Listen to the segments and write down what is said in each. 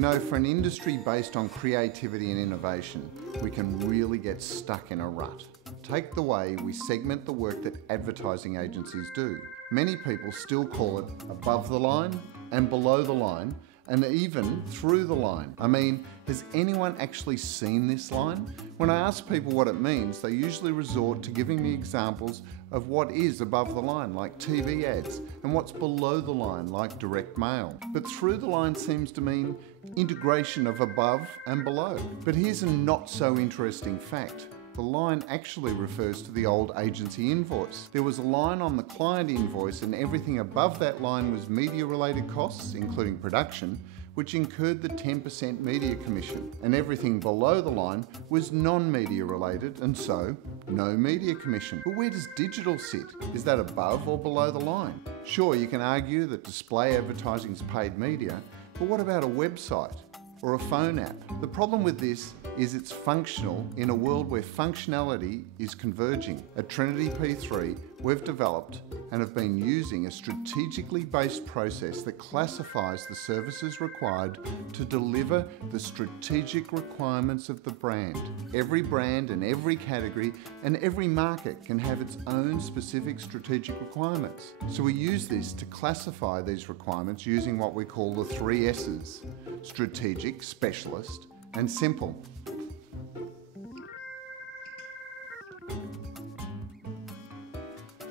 You know, for an industry based on creativity and innovation, we can really get stuck in a rut. Take the way we segment the work that advertising agencies do. Many people still call it above the line and below the line, and even through the line. I mean, has anyone actually seen this line? When I ask people what it means, they usually resort to giving me examples of what is above the line, like TV ads, and what's below the line, like direct mail. But through the line seems to mean integration of above and below. But here's a not so interesting fact. The line actually refers to the old agency invoice. There was a line on the client invoice, and everything above that line was media-related costs, including production, which incurred the 10% media commission. And everything below the line was non-media related, and so no media commission. But where does digital sit? Is that above or below the line? Sure, you can argue that display advertising is paid media, but what about a website or a phone app? The problem with this is it's functional in a world where functionality is converging. At Trinity P3, we've developed and have been using a strategically based process that classifies the services required to deliver the strategic requirements of the brand. Every brand and every category and every market can have its own specific strategic requirements. So we use this to classify these requirements using what we call the 3 S's: strategic, specialist, and simple.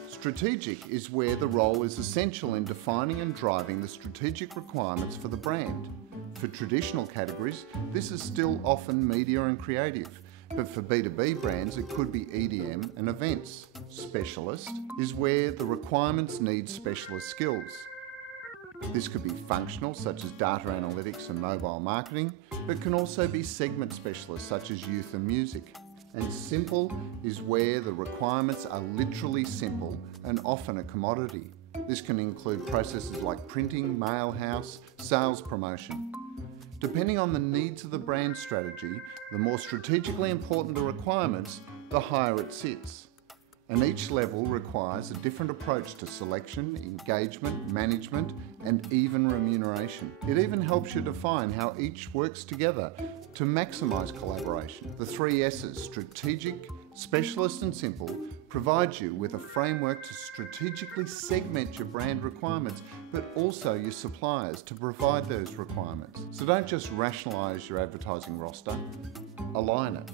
Strategic is where the role is essential in defining and driving the strategic requirements for the brand. For traditional categories, this is still often media and creative, but for B2B brands, it could be EDM and events. Specialist is where the requirements need specialist skills. This could be functional, such as data analytics and mobile marketing, but can also be segment specialists, such as youth and music. And simple is where the requirements are literally simple and often a commodity. This can include processes like printing, mail house, sales promotion. Depending on the needs of the brand strategy, the more strategically important the requirements, the higher it sits. And each level requires a different approach to selection, engagement, management, and even remuneration. It even helps you define how each works together to maximise collaboration. The 3 S's, strategic, specialist and simple, provide you with a framework to strategically segment your brand requirements, but also your suppliers to provide those requirements. So don't just rationalise your advertising roster, align it.